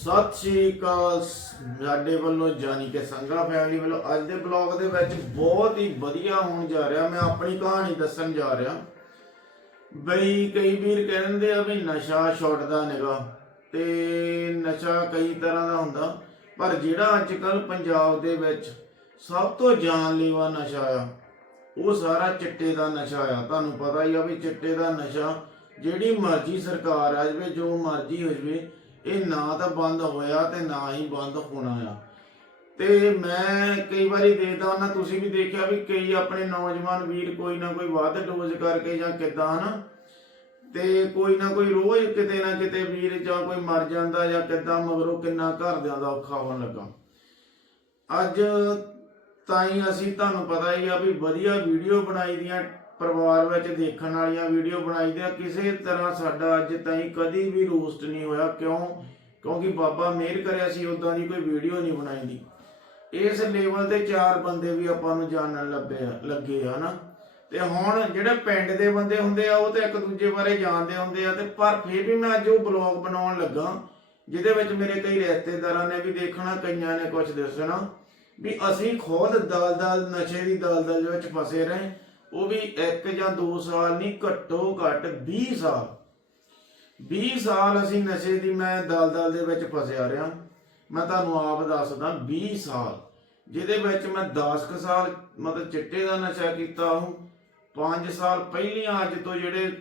ਸਤਿ ਸ਼੍ਰੀ ਅਕਾਲ ਸਾਡੇ ਵੱਲੋਂ ਜਾਨੀ ਕਿ ਸੰਗਾ ਫੈਮਿਲੀ ਵੱਲੋਂ ਅੱਜ ਦੇ ਬਲੌਗ ਦੇ ਵਿੱਚ ਬਹੁਤ ਹੀ ਵਧੀਆ ਹੋਣ ਜਾ ਰਿਹਾ, ਮੈਂ ਆਪਣੀ ਕਹਾਣੀ ਦੱਸਣ ਜਾ ਰਿਹਾ। ਬਈ ਕਈ ਵੀਰ ਕਹਿੰਦੇ ਆ ਵੀ ਨਸ਼ਾ ਛੁੱਟਦਾ ਨਿਗਾ ਤੇ ਨਸ਼ਾ ਕਈ ਤਰ੍ਹਾਂ ਦਾ ਹੁੰਦਾ, ਪਰ ਜਿਹੜਾ ਅੱਜ ਕੱਲ ਪੰਜਾਬ ਦੇ ਵਿੱਚ ਸਭ ਤੋਂ ਜਾਨਲੇਵਾ ਨਸ਼ਾ ਆ, ਉਹ ਸਾਰਾ ਚਿੱਟੇ ਦਾ ਨਸ਼ਾ ਆ। ਤੁਹਾਨੂੰ ਪਤਾ ਹੀ ਆ ਵੀ ਚਿੱਟੇ ਦਾ ਨਸ਼ਾ ਜਿਹੜੀ ਮਰਜ਼ੀ ਸਰਕਾਰ ਆ ਜਾਵੇ, ਜੋ ਮਰਜ਼ੀ ਹੋ ਜਾਵੇ ਇਹ ਨਾ ਤਾਂ ਬੰਦ ਹੋਇਆ ਤੇ ਨਾ ਹੀ ਬੰਦ ਹੋਣਾ ਆ। ਤੇ ਮੈਂ ਕਈ ਵਾਰੀ ਦੇਖਦਾ ਉਹਨਾਂ ਤੁਸੀਂ ਵੀ ਦੇਖਿਆ ਵੀ ਕਈ ਆਪਣੇ ਨੌਜਵਾਨ ਵੀਰ ਕੋਈ ਨਾ ਕੋਈ ਵੱਧ ਡੋਜ਼ ਕਰਕੇ ਜਾਂ ਕਿਦਾਂ ਹਨਾ, ਤੇ ਕੋਈ ਨਾ ਕੋਈ ਰੋਜ਼ ਕਿਤੇ ਨਾ ਕਿਤੇ ਵੀਰ ਜਾਂ ਕੋਈ ਮਰ ਜਾਂਦਾ ਜਾਂ ਕਿਦਾਂ, ਮਗਰੋਂ ਕਿੰਨਾ ਘਰਦਿਆਂ ਦਾ ਔਖਾ ਹੋਣ ਲੱਗਾ। ਅੱਜ ਤਾਂ ਹੀ ਅਸੀਂ ਤੁਹਾਨੂੰ ਪਤਾ ਹੀ ਆ ਵੀ ਵਧੀਆ ਵੀਡੀਓ ਬਣਾਈ ਦੀਆਂ ਪਰਿਵਾਰ ਵਿੱਚ ਦੇਖਣ ਵਾਲੀਆਂ ਵੀਡੀਓ ਬਣਾਈ ਦੀਆਂ ਕਿਸੇ ਤਰ੍ਹਾਂ ਸਾਡਾ ਅੱਜ ਤਾਈਂ ਕਦੀ ਵੀ ਰੋਸਟ ਨਹੀਂ ਹੋਇਆ। ਕਿਉਂ? ਕਿਉਂਕਿ ਬਾਬਾ ਮਿਹਰ ਕਰਿਆ ਸੀ ਉਦਾਂ ਦੀ ਕੋਈ ਵੀਡੀਓ ਨਹੀਂ ਬਣਾਈ ਦੀ। ਇਸ ਲੈਵਲ ਤੇ ਚਾਰ ਬੰਦੇ ਵੀ ਆਪਾਂ ਨੂੰ ਜਾਣਨ ਲੱਗੇ ਲੱਗੇ ਆ ਤੇ ਹੁਣ ਜਿਹੜੇ ਪਿੰਡ ਦੇ ਬੰਦੇ ਹੁੰਦੇ ਆ, ਉਹ ਤੇ ਇੱਕ ਦੂਜੇ ਬਾਰੇ ਜਾਣਦੇ ਹੁੰਦੇ ਆ, ਤੇ ਪਰ ਫਿਰ ਵੀ ਮੈਂ ਅੱਜ ਉਹ ਬਲੌਗ ਬਣਾਉਣ ਲੱਗਾ, ਜਿਹਦੇ ਵਿੱਚ ਮੇਰੇ ਕਈ ਰਿਸ਼ਤੇਦਾਰਾਂ ਨੇ ਵੀ ਦੇਖਣਾ, ਕਈਆਂ ਨੇ ਕੁਝ ਦੱਸਣਾ, ਵੀ ਅਸੀਂ ਖੁਦ ਦਲਦਲ ਨਸ਼ੇ ਦੀ ਦਲਦਲ ਦੇ ਵਿੱਚ ਫਸੇ ਰਹੇ ਉਹ ਵੀ ਇੱਕ ਜਾਂ ਦੋ ਸਾਲ ਨਹੀਂ, ਘੱਟੋ ਘੱਟ 20 ਸਾਲ। 20 ਸਾਲ ਅਸੀਂ ਨਸ਼ੇ ਦੀ ਮੈਂ ਦਲਦਲ ਦੇ ਵਿੱਚ ਫਸਿਆ ਰਿਹਾ। ਮੈਂ ਤੁਹਾਨੂੰ ਆਪ ਦੱਸਦਾ 20 ਸਾਲ। ਜਿਹਦੇ ਵਿੱਚ ਮੈਂ 10 ਕੁ ਸਾਲ ਮਤਲਬ ਚਿੱਟੇ ਦਾ ਨਸ਼ਾ ਕੀਤਾ ਹੂੰ। 5 ਸਾਲ ਪਹਿਲੀਆਂ ਅੱਜ ਤੋਂ ਜਿਹੜੇ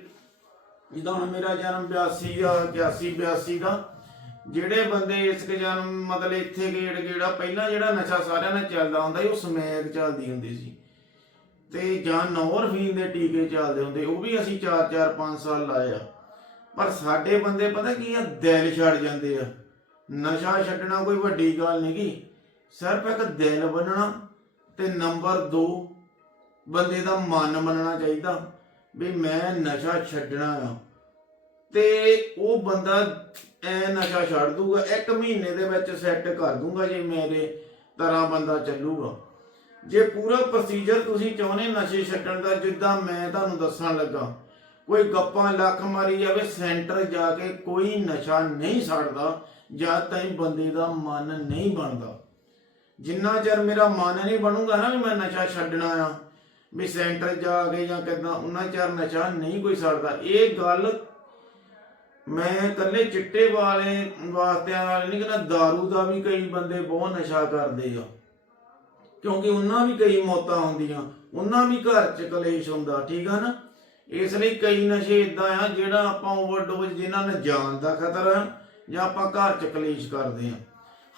ਜਿੱਦਾਂ ਹੁਣ ਮੇਰਾ ਜਨਮ 82 ਆ 81 82 ਦਾ, ਜਿਹੜੇ ਬੰਦੇ ਇਸ ਕੇ ਜਨਮ ਮਤਲਬ ਇੱਥੇ ਗੇੜ ਗੇੜਾ ਪਹਿਲਾਂ ਜਿਹੜਾ ਨਸ਼ਾ ਸਾਰਿਆਂ ਨਾਲ ਚੱਲਦਾ ਹੁੰਦਾ ਸੀ, ਉਹ ਸਮੈਕ ਚੱਲਦੀ ਹੁੰਦੀ ਸੀ। ਤੇ ਜਾਂ ਨੌਰਫੀਨ ਦੇ ਟੀਕੇ ਚੱਲਦੇ ਹੁੰਦੇ, ਉਹ ਵੀ ਅਸੀਂ 4 4 5 ਸਾਲ ਲਾਏ ਆ। ਪਰ ਸਾਡੇ ਬੰਦੇ ਪਤਾ ਕੀ ਆ, ਦਿਲ ਛੱਡ ਜਾਂਦੇ ਆ। ਨਸ਼ਾ ਛੱਡਣਾ ਕੋਈ ਵੱਡੀ ਗੱਲ ਨਹੀਂਗੀ ਸਿਰਫ ਇੱਕ ਦਿਲ ਬੰਨਣਾ ਤੇ ਨੰਬਰ 2 ਬੰਦੇ ਦਾ ਮਨ ਮੰਨਣਾ ਚਾਹੀਦਾ ਵੀ ਮੈਂ ਨਸ਼ਾ ਛੱਡਣਾ ਆ। ਤੇ ਉਹ ਬੰਦਾ ਐ ਨਸ਼ਾ ਛੱਡ ਦੂਗਾ, ਇੱਕ ਮਹੀਨੇ ਦੇ ਵਿੱਚ ਸੈੱਟ ਕਰ ਦੂੰਗਾ ਜੇ ਮੇਰੇ ਤਰ੍ਹਾਂ ਬੰਦਾ ਚੱਲੂਗਾ। ਜੇ ਪੂਰਾ ਪ੍ਰੋਸੀਜਰ ਤੁਸੀਂ ਚਾਹੁੰਦੇ ਨਸ਼ੇ ਛੱਡਣ ਦਾ, ਜਿੱਦਾਂ ਮੈਂ ਤੁਹਾਨੂੰ ਦੱਸਣ ਲੱਗਾ, ਕੋਈ ਗੱਪਾਂ ਲੱਖ ਮਾਰੀ ਜਾਵੇ, ਸੈਂਟਰ ਜਾ ਕੇ ਕੋਈ ਨਸ਼ਾ ਨਹੀਂ ਛੱਡਦਾ, ਜਦ ਤਾਈਂ ਬੰਦੇ ਦਾ ਮਨ ਨਹੀਂ ਬਣਦਾ। ਜਿੰਨਾ ਚਿਰ ਮੇਰਾ ਮਨ ਨਹੀਂ ਬਣੂਗਾ ਨਾ ਵੀ ਮੈਂ ਨਸ਼ਾ ਛੱਡਣਾ ਆ ਵੀ ਸੈਂਟਰ ਜਾ ਕੇ ਜਾਂ ਕਿਦਾਂ, ਉਹਨਾਂ ਚਿਰ ਨਸ਼ਾ ਨਹੀਂ ਕੋਈ ਛੱਡਦਾ। ਇਹ ਗੱਲ ਮੈਂ ਇਕੱਲੇ ਚਿੱਟੇ ਵਾਲੇ ਵਾਸਤੇ ਵਾਲੇ ਨਹੀਂ ਕਹਿੰਦਾ दारू ਦਾ ਵੀ ਕਈ ਬੰਦੇ ਬਹੁਤ ਨਸ਼ਾ ਕਰਦੇ ਆ। ਕਿਉਂਕਿ ਉਹਨਾਂ ਵੀ ਕਈ ਮੌਤਾਂ ਹੁੰਦੀਆਂ, ਉਹਨਾਂ ਵੀ ਘਰ ਚ ਕਲੇਸ਼ ਹੁੰਦਾ, ਠੀਕ ਆ ਨਾ? ਇਸ ਲਈ ਕਈ ਨਸ਼ੇ ਇਦਾਂ ਆ ਜਿਹੜਾ ਆਪਾਂ ਓਵਰਡੋਜ਼ ਜਿਨ੍ਹਾਂ ਨੂੰ ਜਾਨ ਦਾ ਖਤਰਾ ਜਾਂ ਆਪਾਂ ਘਰ ਚ ਕਲੇਸ਼ ਕਰਦੇ ਆ।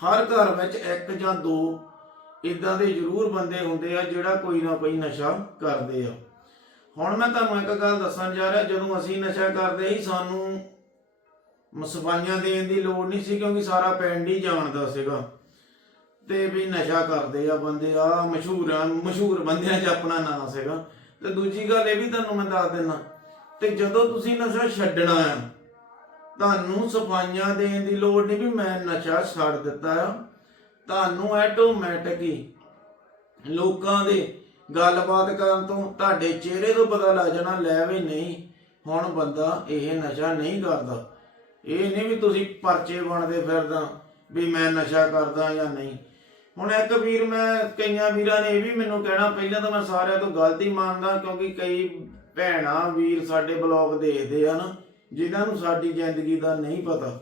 ਹਰ ਘਰ ਵਿੱਚ ਇੱਕ ਜਾਂ ਦੋ ਇਦਾਂ ਦੇ ਜ਼ਰੂਰ ਬੰਦੇ ਹੁੰਦੇ ਆ ਜਿਹੜਾ ਕੋਈ ਨਾ ਕੋਈ ਨਸ਼ਾ ਕਰਦੇ ਆ। ਹੁਣ ਮੈਂ ਤੁਹਾਨੂੰ ਇੱਕ ਗੱਲ ਦੱਸਣ ਜਾ ਰਿਹਾ, ਜਦੋਂ ਅਸੀਂ ਨਸ਼ਾ ਕਰਦੇ ਸੀ, ਸਾਨੂੰ ਮਸਵਾਈਆਂ ਦੇਣ ਦੀ ਲੋੜ ਨਹੀਂ ਸੀ ਕਿਉਂਕਿ ਸਾਰਾ ਪਿੰਡ ਹੀ ਜਾਣਦਾ ਸੀਗਾ। ਤੇ ਵੀ ਨਸ਼ਾ ਕਰਦੇ ਆ ਬੰਦੇ, ਆ ਮਸ਼ਹੂਰ ਆ, ਮਸ਼ਹੂਰ ਬੰਦਿਆਂ 'ਚ ਆਪਣਾ ਨਾਂ ਸੀਗਾ। ਤੇ ਦੂਜੀ ਗੱਲ ਇਹ ਵੀ ਤੁਹਾਨੂੰ ਮੈਂ ਦੱਸ ਦਿੰਦਾ ਤੇ ਜਦੋਂ ਤੁਸੀਂ ਨਸ਼ਾ ਛੱਡਣਾ ਆ, ਤੁਹਾਨੂੰ ਸਫਾਈਆਂ ਦੇਣ ਦੀ ਲੋੜ ਨਹੀਂ ਵੀ ਮੈਂ ਨਸ਼ਾ ਛੱਡ ਦਿੱਤਾ ਆ। ਤੁਹਾਨੂੰ ਆਟੋਮੈਟਿਕ ਹੀ ਲੋਕਾਂ ਦੇ ਗੱਲਬਾਤ ਕਰਨ ਤੋਂ ਤੁਹਾਡੇ ਚਿਹਰੇ ਤੋਂ ਪਤਾ ਲੱਗ ਜਾਣਾ, ਲੈ ਵੀ ਨਹੀਂ, ਹੁਣ ਬੰਦਾ ਇਹ ਨਸ਼ਾ ਨਹੀਂ ਕਰਦਾ। ਇਹ ਨਹੀਂ ਵੀ ਤੁਸੀਂ ਪਰਚੇ ਬਣਦੇ ਫਿਰਦਾ ਵੀ ਮੈਂ ਨਸ਼ਾ ਕਰਦਾ ਜਾਂ ਨਹੀਂ। ਹੁਣ ਇੱਕ ਵੀਰ ਮੈਂ, ਕਈਆਂ ਵੀਰਾਂ ਨੇ ਇਹ ਵੀ ਮੈਨੂੰ ਕਹਿਣਾ, ਪਹਿਲਾਂ ਤਾਂ ਮੈਂ ਸਾਰਿਆਂ ਤੋਂ ਗਲਤੀ ਮੰਨਦਾ, ਕਿਉਂਕਿ ਕਈ ਭੈਣਾਂ, ਵੀਰ ਸਾਡੇ ਬਲੌਗ ਦੇਖਦੇ ਹਨ ਨਾ, ਜਿਨ੍ਹਾਂ ਨੂੰ ਸਾਡੀ ਜ਼ਿੰਦਗੀ ਦਾ ਨਹੀਂ ਪਤਾ।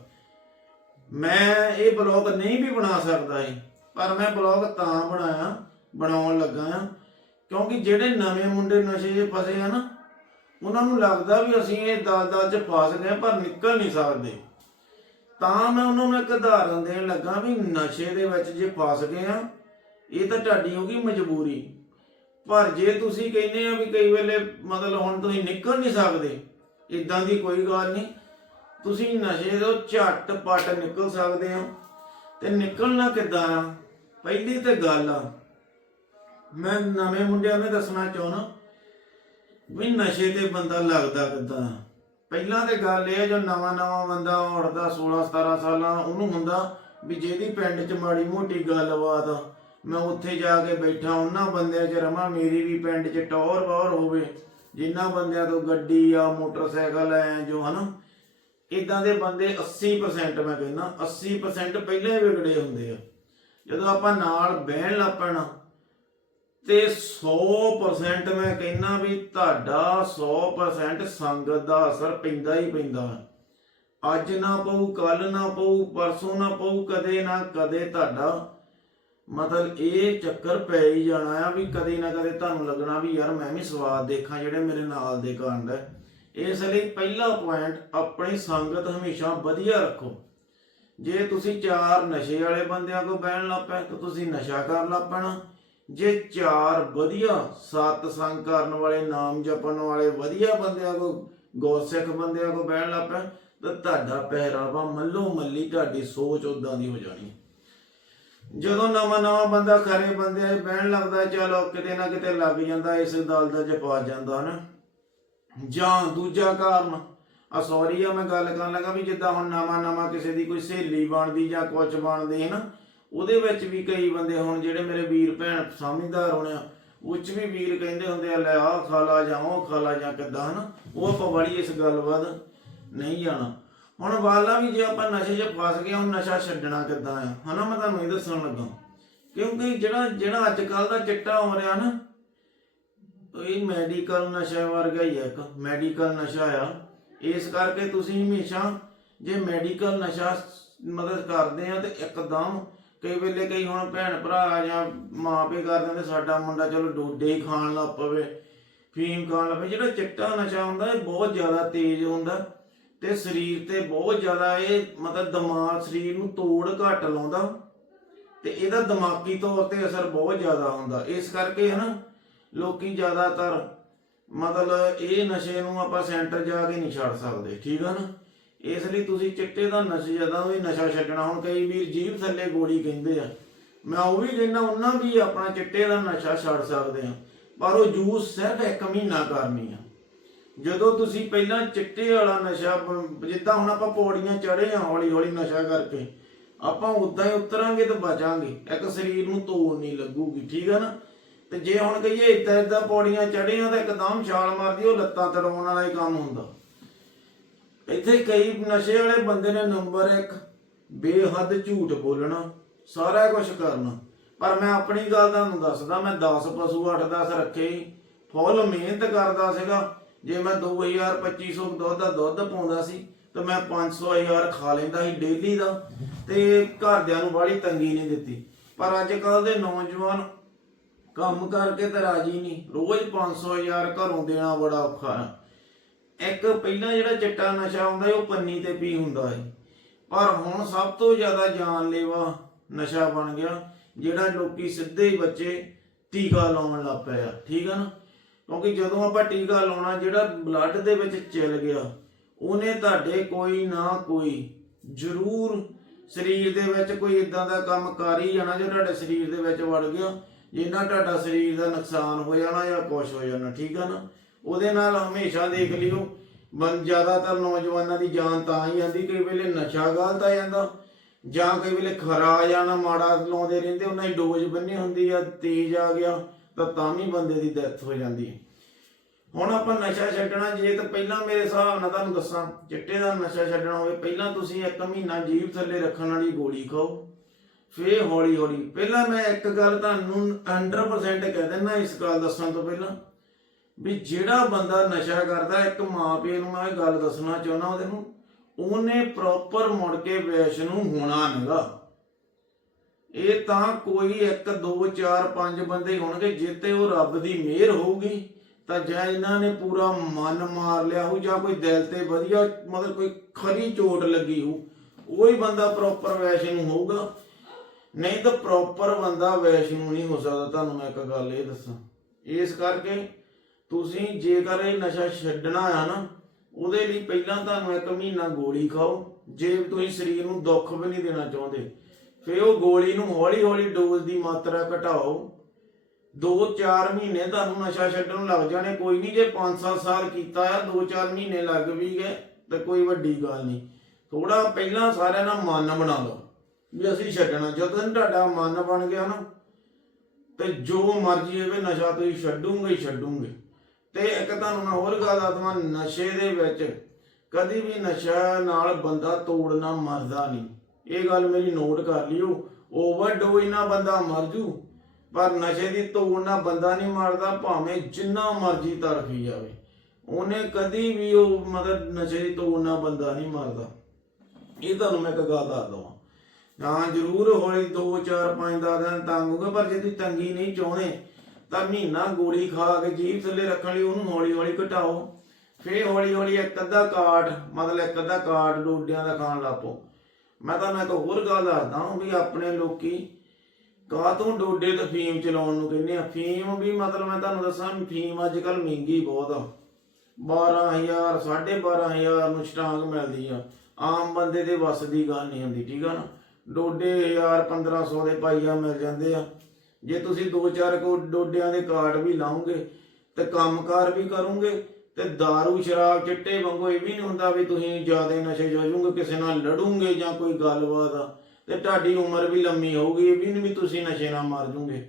ਮੈਂ ਇਹ ਬਲੌਗ ਨਹੀਂ ਵੀ ਬਣਾ ਸਕਦਾ ਏ ਪਰ ਮੈਂ ਬਲੌਗ ਤਾਂ ਬਣਾਇਆ, ਬਣਾਉਣ ਲੱਗਾ ਆ ਕਿਉਂਕਿ ਜਿਹੜੇ ਨਵੇਂ ਮੁੰਡੇ ਨਸ਼ੇ 'ਚ ਫਸੇ ਆ ਨਾ, ਉਹਨਾਂ ਨੂੰ ਲੱਗਦਾ ਵੀ ਅਸੀਂ ਇਹ ਦਲਦਲ 'ਚ ਫਸ ਗਏ, ਪਰ ਨਿਕਲ ਨਹੀਂ ਸਕਦੇ। ਤਾਂ ਮੈਂ ਉਹਨਾਂ ਨੂੰ ਇੱਕ ਉਦਾਹਰਨ ਦੇਣ ਲੱਗਾ ਵੀ ਨਸ਼ੇ ਦੇ ਵਿੱਚ ਜੇ ਫਸ ਗਏ ਆ, ਇਹ ਤਾਂ ਤੁਹਾਡੀ ਹੋਗੀ ਮਜਬੂਰੀ। ਪਰ ਜੇ ਤੁਸੀਂ ਕਹਿੰਦੇ ਆ ਵੀ ਕਈ ਵੇਲੇ ਮਤਲਬ ਹੁਣ ਤੁਸੀਂ ਨਿਕਲ ਨਹੀਂ ਸਕਦੇ ਇਦਾਂ ਦੀ ਕੋਈ ਗੱਲ ਨਹੀਂ। ਤੁਸੀਂ ਨਸ਼ੇ ਤੋਂ ਝੱਟ ਪੱਟ ਨਿਕਲ ਸਕਦੇ ਹੋ ਤੇ ਨਿਕਲਣਾ ਕਿੱਦਾਂ ਆ? ਪਹਿਲੀ ਤੇ ਗੱਲ ਆ, ਮੈਂ ਨਵੇਂ ਮੁੰਡਿਆਂ ਨੂੰ ਦੱਸਣਾ ਚਾਹੁੰਦਾ ਵੀ ਨਸ਼ੇ ਤੇ ਬੰਦਾ ਲੱਗਦਾ ਕਿੱਦਾਂ ਆ? ਪਹਿਲਾਂ ਤੇ ਗੱਲ ਇਹ ਆ, ਜੋ ਨਵਾਂ ਨਵਾਂ ਬੰਦਾ ਉੱਠਦਾ 16 17 ਸਾਲਾਂ, ਉਹਨੂੰ ਹੁੰਦਾ ਵੀ ਜਿਹਦੀ ਪਿੰਡ 'ਚ ਮਾੜੀ ਮੋਟੀ ਗੱਲਬਾਤ ਆ ਮੈਂ ਉੱਥੇ ਜਾ ਕੇ ਬੈਠਾ, ਉਹਨਾਂ ਬੰਦਿਆਂ 'ਚ ਰਵਾਂ, ਮੇਰੀ ਵੀ ਪਿੰਡ 'ਚ ਟੌਰ ਬਾਰ ਹੋਵੇ ਜਿਨ੍ਹਾਂ ਬੰਦਿਆਂ ਤੋਂ ਗੱਡੀ ਆ, ਮੋਟਰਸਾਈਕਲ ਐ, ਜੋ ਹਨਾ ਇਦਾਂ ਦੇ ਬੰਦੇ 80% ਮੈਂ ਕਹਿੰਦਾ 80% ਪਹਿਲਾਂ ਹੀ ਵਿਗੜੇ ਹੁੰਦੇ ਆ। ਜਦੋਂ ਆਪਾਂ ਨਾਲ ਬਹਿਣ ਲੱਪਣਾ ਤੇ 100% ਮੈਂ ਕਹਿੰਦਾ ਵੀ ਤੁਹਾਡਾ 100% ਸੰਗਤ ਦਾ ਅਸਰ ਪੈਂਦਾ ਹੀ ਪੈਂਦਾ। ਅੱਜ ਨਾ ਪਊ ਕੱਲ ਨਾ ਪਊ, ਪਰਸੋਂ ਨਾ ਪਊ, ਕਦੇ ਨਾ ਕਦੇ ਤੁਹਾਡਾ ਮਤਲਬ ਇਹ ਚੱਕਰ ਪੈ ਹੀ ਜਾਣਾ ਆ ਵੀ ਕਦੇ ਨਾ ਕਦੇ ਤੁਹਾਨੂੰ ਲੱਗਣਾ ਵੀ ਯਾਰ ਮੈਂ ਵੀ ਸਵਾਦ ਦੇਖਾਂ ਜਿਹੜੇ ਮੇਰੇ ਨਾਲ ਦੇ ਕਾਂਡ ਹੈ ਇਸ ਲਈ ਪਹਿਲਾ ਪੁਆਇੰਟ ਆਪਣੀ ਸੰਗਤ ਹਮੇਸ਼ਾ ਵਧੀਆ ਰੱਖੋ। ਜੇ ਤੁਸੀਂ ਚਾਰ ਨਸ਼ੇ ਵਾਲੇ ਬੰਦਿਆਂ ਕੋ ਬਹਿਣ ਲੱਗ ਪਏ ਤਾਂ ਤੁਸੀਂ ਨਸ਼ਾ ਕਰਨ ਲੱਗ ਪੈਣਾ। ਜੇ ਚਾਰ ਵਧੀਆ ਸਤ ਸੰਗ ਕਰਨ ਵਾਲੇ, ਨਾਮ ਜਪਣ ਵਾਲੇ ਵਧੀਆ ਬੰਦਿਆਂ ਕੋ ਗੋਸਿੱਖ ਬੰਦਿਆਂ ਕੋ ਬਹਿਣ ਲੱਗ ਪਏ ਤਾਂ ਤੁਹਾਡਾ ਪਹਿਰਾਵਾ ਮੱਲੋ ਮੱਲੀ ਤੁਹਾਡੀ ਸੋਚ ਉਦਾਂ ਦੀ ਹੋ ਜਾਣੀ ਜਦੋਂ ਨਵਾਂ ਨਵਾਂ ਬੰਦਾ ਖਰੇ ਬੰਦੇ ਆ ਬਹਿਣ ਲੱਗਦਾ, ਚਲੋ ਕਿਤੇ ਨਾ ਕਿਤੇ ਲੱਗ ਜਾਂਦਾ, ਇਸ ਦਲ ਦਾ ਜਪਾ ਜਾਂਦਾ ਨਾ ਜਾਂ ਦੂਜਾ ਕਾਰਨ ਆ ਸੌਰੀ ਆ, ਮੈਂ ਗੱਲ ਕਰਨ ਲੱਗਾ ਵੀ ਜਿੱਦਾਂ ਹੁਣ ਨਵਾਂ ਨਵਾਂ ਕਿਸੇ ਦੀ ਕੋਈ ਸਹੇਲੀ ਬਣਦੀ ਜਾਂ ਕੁਝ ਬਣਦੀ ਹੈ ਨਾ ਉਹਦੇ ਵਿੱਚ ਵੀ ਕਈ ਬੰਦੇ ਹੁਣ ਜਿਹੜੇ ਮੇਰੇ ਵੀਰ ਭੈਣ ਸਮਝਦਾਰ ਹੋਣੇ ਆ ਵੀ ਵੀਰ ਕਹਿੰਦੇ ਹੁੰਦੇ ਆ, ਲੈ ਆ ਖਾ ਲਾ ਜਾਂ ਉਹ ਖਾ ਲਾ ਜਾਂ ਕਿੱਦਾਂ, ਹਨਾ? ਉਹ ਆਪਾਂ ਬੜੀ ਇਸ ਗੱਲ ਨਹੀਂ ਜਾਣਾ। ਹੁਣ ਵਾਲਾ ਵੀ ਜੇ ਆਪਾਂ ਨਸ਼ੇ 'ਚ ਫਸ ਗਏ, ਹੁਣ ਨਸ਼ਾ ਛੱਡਣਾ ਕਿੱਦਾਂ ਆ? ਹਨਾ, ਮੈਂ ਤੁਹਾਨੂੰ ਇਹ ਦੱਸਣ ਲੱਗਾ ਕਿਉਂਕਿ ਜਿਹੜਾ ਜਿਹੜਾ ਅੱਜ ਕੱਲ ਦਾ ਚਿੱਟਾ ਹੋ ਰਿਹਾ ਨਾ, ਇਹ ਮੈਡੀਕਲ ਨਸ਼ਾ ਵਰਗਾ ਹੀ ਆ ਇੱਕ, ਮੈਡੀਕਲ ਨਸ਼ਾ ਆ। ਇਸ ਕਰਕੇ ਤੁਸੀਂ ਹਮੇਸ਼ਾ ਜੇ ਮੈਡੀਕਲ ਨਸ਼ਾ ਮਦਦ ਕਰਦੇ ਆ ਤੇ ਇੱਕਦਮ ਕਈ ਵੇਲੇ ਕਈ ਹੁਣ ਭੈਣ ਭਰਾ ਜਾਂ ਮਾਪੇ ਕਰ ਦਿੰਦੇ, ਸਾਡਾ ਮੁੰਡਾ ਚਲੋ ਡੋਡੇ ਹੀ ਖਾਣ ਲੱਗ ਪਵੇ, ਫੀਮ ਖਾਣ ਲੱਗ ਪਵੇ, ਜਿਹੜਾ ਚਿੱਟਾ ਨਸ਼ਾ ਹੁੰਦਾ, ਇਹ ਬਹੁਤ ਜ਼ਿਆਦਾ ਤੇਜ਼ ਹੁੰਦਾ ਤੇ ਸਰੀਰ ਤੇ ਬਹੁਤ ਜ਼ਿਆਦਾ ਇਹ ਮਤਲਬ ਦਿਮਾਗ ਸਰੀਰ ਨੂੰ ਤੋੜ ਘੱਟ ਲਾਉਂਦਾ ਤੇ ਇਹਦਾ ਦਿਮਾਗੀ ਤੌਰ ਤੇ ਅਸਰ ਬਹੁਤ ਜ਼ਿਆਦਾ ਹੁੰਦਾ। ਇਸ ਕਰਕੇ ਹਨਾ ਲੋਕੀ ਜ਼ਿਆਦਾਤਰ ਮਤਲਬ ਇਹ ਨਸ਼ੇ ਨੂੰ ਆਪਾਂ ਸੈਂਟਰ ਜਾ ਕੇ ਨਹੀਂ ਛੱਡ ਸਕਦੇ, ਠੀਕ ਆ ਨਾ? ਇਸ ਲਈ ਤੁਸੀਂ ਚਿੱਟੇ ਦਾ ਨਸ਼ਾ ਜਦੋਂ ਵੀ ਨਸ਼ਾ ਛੱਡਣਾ। ਹੁਣ ਕਈ ਵੀਰ ਜੀਭ ਥੱਲੇ ਗੋਲੀ ਕਹਿੰਦੇ ਆ। ਮੈਂ ਉਹ ਵੀ ਕਹਿੰਦਾ, ਉਹਨਾਂ ਵੀ ਆਪਣਾ ਚਿੱਟੇ ਦਾ ਨਸ਼ਾ ਛੱਡ ਸਕਦੇ ਆ। ਪਰ ਉਹ ਜੂਸ ਸਿਰਫ ਇੱਕ ਮਹੀਨਾ ਕਰਨੀ ਆ। ਜਦੋਂ ਤੁਸੀਂ ਪਹਿਲਾਂ ਚਿੱਟੇ ਵਾਲਾ ਨਸ਼ਾ ਬ- ਜਿੱਦਾਂ ਹੁਣ ਆਪਾਂ ਪੌੜੀਆਂ ਚੜੇ ਆ ਹੌਲੀ ਹੌਲੀ ਨਸ਼ਾ ਕਰਕੇ, ਆਪਾਂ ਉਦਾਂ ਹੀ ਉਤਰਾਂਗੇ ਤੇ ਬਚਾਂਗੇ। ਇੱਕ ਸਰੀਰ ਨੂੰ ਤੋੜ ਨਹੀਂ ਲੱਗੂਗੀ, ਠੀਕ ਆ ਨਾ? ਤੇ ਜੇ ਹੁਣ ਕਹੀਏ ਇਦਾਂ ਇਦਾਂ ਪੌੜੀਆਂ ਚੜੇ ਆ ਤਾਂ ਇੱਕਦਮ ਛਾਲ ਮਾਰਦੀ, ਉਹ ਲੱਤਾਂ ਤੜਾਉਣ ਵਾਲਾ ਹੀ ਕੰਮ ਹੁੰਦਾ। ਇੱਥੇ ਕਈ ਨਸ਼ੇ ਵਾਲੇ ਬੰਦੇ ਨੇ ਨੰਬਰ 1 ਬੇਹੱਦ ਝੂਠ ਬੋਲਣਾ, ਸਾਰਾ ਕੁਝ ਕਰਨਾ। ਪਰ ਮੈਂ ਆਪਣੀ ਗੱਲ ਤੁਹਾਨੂੰ ਦੱਸਦਾ, ਮੈਂ 10 ਪਸ਼ੂ 8-10 ਰੱਖੇ ਹੀ ਫੁੱਲ ਮਿਹਨਤ ਕਰਦਾ ਸੀਗਾ। ਜੇ ਮੈਂ 2000 2500 ਦੁੱਧ ਦਾ ਦੁੱਧ ਪਾਉਂਦਾ ਸੀ, ਤੇ ਮੈਂ 500 ਹਜ਼ਾਰ ਖਾ ਲੈਂਦਾ ਸੀ ਡੇਲੀ ਦਾ। ਤੇ ਘਰਦਿਆਂ ਨੂੰ ਬੜੀ ਤੰਗੀ ਨਹੀਂ ਦਿੱਤੀ। ਪਰ ਅੱਜ ਕੱਲ ਦੇ ਨੌਜਵਾਨ ਕੰਮ ਕਰਕੇ ਤੇ ਰਾਜੀ ਨਹੀਂ। ਰੋਜ਼ 500 ਹਜ਼ਾਰ ਘਰੋਂ ਦੇਣਾ ਬੜਾ ਔਖਾ ਹੈ। ਇੱਕ ਪਹਿਲਾਂ ਜਿਹੜਾ ਚਿੱਟਾ ਨਸ਼ਾ ਹੁੰਦਾ ਉਹ ਪੰਨੀ ਤੇ ਪੀ ਹੁੰਦਾ ਹੈ ਪਰ ਹੁਣ ਸਭ ਤੋਂ ਜ਼ਿਆਦਾ ਜਾਨਲੇਵਾ ਨਸ਼ਾ ਬਣ ਗਿਆ, ਜਿਹੜਾ ਲੋਕੀ ਸਿੱਧੇ ਹੀ ਬੱਚੇ ਟੀਕਾ ਲਾਉਣ ਲੱਗ ਪਏ ਆ। ਠੀਕ ਆ ਨਾ? ਕਿਉਂਕਿ ਜਦੋਂ ਆਪਾਂ ਟੀਕਾ ਲਾਉਣਾ, ਜਿਹੜਾ ਬਲੱਡ ਦੇ ਵਿੱਚ ਚਿਲ ਗਿਆ, ਉਹਨੇ ਤੁਹਾਡੇ ਕੋਈ ਨਾ ਕੋਈ ਜ਼ਰੂਰ ਸਰੀਰ ਦੇ ਵਿੱਚ ਕੋਈ ਇਦਾਂ ਦਾ ਕੰਮ ਕਰ ਹੀ ਜਾਣਾ, ਜੋ ਤੁਹਾਡੇ ਸਰੀਰ ਦੇ ਵਿੱਚ ਵੜ ਗਿਆ, ਜਿੰਨਾ ਤੁਹਾਡਾ ਸਰੀਰ ਦਾ ਨੁਕਸਾਨ ਹੋ ਜਾਣਾ ਜਾਂ ਕੁਛ ਹੋ ਜਾਣਾ। ਠੀਕ ਆ ਨਾ? ਉਹਦੇ ਨਾਲ ਹਮੇਸ਼ਾ ਦੇਖ ਲਿਓ ਬੰ ਜ਼ਿਆਦਾਤਰ ਨੌਜਵਾਨਾਂ ਦੀ ਜਾਨ ਤਾਂ ਹੀ ਆਂਦੀ ਕਈ ਵੇਲੇ ਨਸ਼ਾ ਗਲਤ ਆ ਜਾਂਦਾ, ਜਾਂ ਕਈ ਵੇਲੇ ਖਰਾ ਆ ਜਾਣਾ ਮਾੜਾ ਲਾਉਂਦੇ ਰਹਿੰਦੇ, ਉਹਨਾਂ ਦੀ ਡੋਜ਼ ਬੰਨੀ ਹੁੰਦੀ ਆ, ਤੇਜ਼ ਆ ਗਿਆ, ਤਾਂ ਤਾਂ ਵੀ ਬੰਦੇ ਦੀ ਡੈਥ ਹੋ ਜਾਂਦੀ ਹੁਣ ਆਪਾਂ ਨਸ਼ਾ ਛੱਡਣਾ, ਜੇ ਤਾਂ ਪਹਿਲਾਂ ਮੇਰੇ ਹਿਸਾਬ ਨਾਲ ਤੁਹਾਨੂੰ ਦੱਸਾਂ, ਚਿੱਟੇ ਦਾ ਨਸ਼ਾ ਛੱਡਣਾ ਹੋਵੇ, ਪਹਿਲਾਂ ਤੁਸੀਂ ਇੱਕ ਮਹੀਨਾ ਜੀਭ ਥੱਲੇ ਰੱਖਣ ਵਾਲੀ ਗੋਲੀ ਖਾਓ, ਫੇਰ ਹੌਲੀ ਹੌਲੀ ਪਹਿਲਾਂ ਮੈਂ ਇੱਕ ਗੱਲ ਤੁਹਾਨੂੰ 100% ਕਹਿ ਦਿੰਦਾ, ਇਸ ਗੱਲ ਦੱਸਣ ਤੋਂ ਪਹਿਲਾਂ ਵੀ ਜਿਹੜਾ ਬੰਦਾ ਨਸ਼ਾ ਕਰਦਾ, ਇੱਕ ਮਾਂ ਪਿਓ ਨੂੰ ਮੈਂ ਇਹ ਗੱਲ ਦੱਸਣਾ ਚਾਹੁੰਦਾ ਉਹਦੇ ਨੂੰ ਉਹਨੇ ਪ੍ਰੋਪਰ ਮੁੜ ਕੇ ਵੈਸ਼ ਨੂੰ ਹੋਣਾ ਨਹੀਂਗਾ। ਇਹ ਤਾਂ ਕੋਈ 1 2 4 5 ਬੰਦੇ ਹੋਣਗੇ ਜਿੱਤੇ ਉਹ ਰੱਬ ਦੀ ਮਿਹਰ ਹੋਊਗੀ, ਤਾਂ ਜਾਂ ਇਹਨਾਂ ਨੇ ਪੂਰਾ ਮਨ ਮਾਰ ਲਿਆ ਹੋ ਜਾਂ ਕੋਈ ਦਿਲ ਤੇ ਵਧੀਆ, ਮਤਲਬ ਕੋਈ ਖਰੀ ਚੋਟ ਲੱਗੀ ਹੋ ਉਹੀ ਬੰਦਾ ਪ੍ਰੋਪਰ ਵੈਸ਼ ਨੂੰ ਹੋਊਗਾ। ਨਹੀਂ ਤਾਂ ਪ੍ਰੋਪਰ ਬੰਦਾ ਵੈਸ਼ ਨੂੰ ਨਹੀਂ ਹੋ ਸਕਦਾ, ਤੁਹਾਨੂੰ ਮੈਂ ਇੱਕ ਗੱਲ ਇਹ ਦੱਸਾਂ। ਇਸ ਕਰਕੇ ਤੁਸੀਂ ਜੇਕਰ ਇਹ ਨਸ਼ਾ ਛੱਡਣਾ ਆ ਨਾ, ਉਹਦੇ ਲਈ ਪਹਿਲਾਂ ਤੁਹਾਨੂੰ ਇੱਕ ਮਹੀਨਾ ਗੋਲੀ ਖਾਓ, ਜੇ ਤੁਸੀਂ ਸਰੀਰ ਨੂੰ ਦੁੱਖ ਵੀ ਨਹੀਂ ਦੇਣਾ ਚਾਹੁੰਦੇ। ਫਿਰ ਉਹ ਗੋਲੀ ਨੂੰ ਹੌਲੀ ਹੌਲੀ ਡੋਜ਼ ਦੀ ਮਾਤਰਾ ਘਟਾਓ। 2-4 ਮਹੀਨੇ ਤੁਹਾਨੂੰ ਨਸ਼ਾ ਛੱਡਣ ਲੱਗ ਜਾਣੇ। ਕੋਈ ਨਹੀਂ, ਜੇ 5-7 ਸਾਲ ਕੀਤਾ ਆ 2-4 ਮਹੀਨੇ ਲੱਗ ਵੀ ਗਏ, ਤਾਂ ਕੋਈ ਵੱਡੀ ਗੱਲ ਨਹੀਂ। ਥੋੜਾ ਪਹਿਲਾਂ ਸਾਰਿਆਂ ਦਾ ਮਨ ਬਣਾ ਲਓ ਵੀ ਅਸੀਂ ਛੱਡਣਾ। ਜਦੋਂ ਤੁਹਾਡਾ ਮਨ ਬਣ ਗਿਆ ਨਾ, ਤੇ ਜੋ ਮਰਜ਼ੀ ਹੋਵੇ, ਨਸ਼ਾ ਤੁਸੀਂ ਛੱਡੂਗੇ ਹੀ ਛੱਡੂਗੇ। ਤੇ ਇੱਕ ਤੁਹਾਨੂੰ ਮੈਂ ਹੋਰ ਗੱਲ ਦੱਸਵਾਂ, ਨਸ਼ੇ ਦੇ ਵਿੱਚ ਕਦੀ ਵੀ ਨਸ਼ਾ ਨਾਲ ਬੰਦਾ ਤੋੜਨਾ ਮਰਦਾ ਨਹੀਂ। ਇਹ ਗੱਲ ਮੇਰੀ ਨੋਟ ਕਰ ਲਿਓ ਓਵਰਡੋਜ਼ ਨਾਲ ਬੰਦਾ ਮਰ ਜੂ, ਪਰ ਨਸ਼ੇ ਦੀ ਤੋੜ ਨਾਲ ਬੰਦਾ ਨਹੀਂ ਮਰਦਾ, ਭਾਵੇਂ ਜਿੰਨਾ ਮਰਜ਼ੀ ਤੜਫੀ ਜਾਵੇ। ਉਹਨੇ ਕਦੀ ਵੀ ਉਹ ਮਤਲਬ ਨਸ਼ੇ ਦੀ ਤੋੜ ਨਾਲ ਬੰਦਾ ਨਹੀਂ ਮਰਦਾ। ਇਹ ਤੁਹਾਨੂੰ ਮੈਂ ਇੱਕ ਗੱਲ ਦੱਸ ਦਵਾਂ। ਹਾਂ, ਜ਼ਰੂਰ ਹੌਲੀ 2 4 5 10 ਦਿਨ ਤੰਗ ਹੋਗਾ ਪਰ ਜੇ ਤੁਸੀਂ ਤੰਗੀ ਨਹੀਂ ਚਾਹੁੰਦੇ ਤਾਂ ਮਹੀਨਾ ਗੋਲੀ ਖਾ ਕੇ ਜੀਭ ਥੱਲੇ ਰੱਖਣ ਲਈ ਉਹਨੂੰ ਹੌਲੀ ਹੌਲੀ ਘਟਾਓ। ਫੇਰ ਹੌਲੀ ਹੌਲੀ ਇੱਕ ਅੱਧਾ ਕਾਟ ਮਤਲਬ ਇੱਕ ਅੱਧਾ ਕਾਟ ਡੋਡਿਆਂ ਦਾ ਖਾਣ ਲੱਪੋ ਮੈਂ ਤੁਹਾਨੂੰ ਇੱਕ ਹੋਰ ਗੱਲ ਦੱਸਦਾ ਵੀ ਆਪਣੇ ਲੋਕੀ ਕਾਹਤੋਂ ਡੋਡੇ ਤੇ ਫੀਮ ਚਲਾਉਣ ਨੂੰ ਕਹਿੰਦੇ ਆ। ਫੀਮ ਵੀ ਮਤਲਬ ਮੈਂ ਤੁਹਾਨੂੰ ਦੱਸਾਂ ਫੀਮ ਅੱਜ ਕੱਲ ਮਹਿੰਗੀ ਬਹੁਤ ਆ। 12000 12500 ਨੂੰ ਸਟਾਂਗ ਮਿਲਦੀ ਆ। ਆਮ ਬੰਦੇ ਦੇ ਵੱਸ ਦੀ ਗੱਲ ਨਹੀਂ ਹੁੰਦੀ, ਠੀਕ ਆ ਨਾ? ਡੋਡੇ 1000 1500 ਦੇ ਪਾਈਆ ਮਿਲ ਜਾਂਦੇ ਆ। ਜੇ ਤੁਸੀਂ 2-4 ਕੋ ਡੋਡਿਆਂ ਦੇ ਕਾਰਡ ਵੀ ਲਾਉਂਗੇ ਤੇ ਕੰਮਕਾਰ ਵੀ ਕਰੋਗੇ ਤੇ दारू, ਸ਼ਰਾਬ, ਚਿੱਟੇ ਵਾਂਗੂ ਇਹ ਵੀ ਨਹੀਂ ਹੁੰਦਾ ਵੀ ਤੁਸੀਂ ਜ਼ਿਆਦਾ ਨਸ਼ੇ ਹੋ ਜਾਓਗੇ ਕਿਸੇ ਨਾਲ ਲੜੋਗੇ ਜਾਂ ਕੋਈ ਗੱਲਬਾਤ ਆ, ਤੇ ਤੁਹਾਡੀ ਉਮਰ ਵੀ ਲੰਮੀ ਹੋਊਗੀ, ਇਹ ਵੀ ਨਹੀਂ ਵੀ ਤੁਸੀਂ ਨਸ਼ੇ ਨਾਲ ਮਰ ਜਾਓਗੇ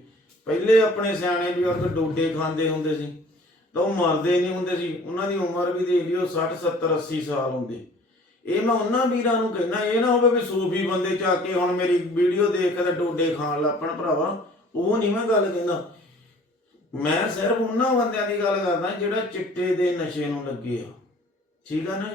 ਪਹਿਲੇ ਆਪਣੇ ਸਿਆਣੇ ਬਜ਼ੁਰਗ ਡੋਡੇ ਖਾਂਦੇ ਹੁੰਦੇ ਸੀ, ਤਾਂ ਉਹ ਮਰਦੇ ਨਹੀਂ ਹੁੰਦੇ ਸੀ, ਉਹਨਾਂ ਦੀ ਉਮਰ ਵੀ ਦੇਖ ਲਿਓ 60 70 80 ਸਾਲ ਹੁੰਦੇ। ਇਹ ਮੈਂ ਉਹਨਾਂ ਵੀਰਾਂ ਨੂੰ ਕਹਿੰਦਾ, ਇਹ ਨਾ ਹੋਵੇ ਵੀ ਸੂਫੀ ਬੰਦੇ ਚਾ ਕੇ ਹੁਣ ਮੇਰੀ ਵੀਡੀਓ ਦੇਖ ਕੇ ਡੋਡੇ ਖਾਣ ਲੱਪਣ ਭਰਾਵਾ। ਉਹ ਨਹੀਂ ਮੈਂ ਗੱਲ ਕਹਿੰਦਾ। ਮੈਂ ਸਿਰਫ ਉਹਨਾਂ ਬੰਦਿਆਂ ਦੀ ਗੱਲ ਕਰਦਾ ਜਿਹੜਾ ਚਿੱਟੇ ਦੇ ਨਸ਼ੇ ਨੂੰ ਲੱਗੇ ਆ। ਠੀਕ ਆ ਨਾ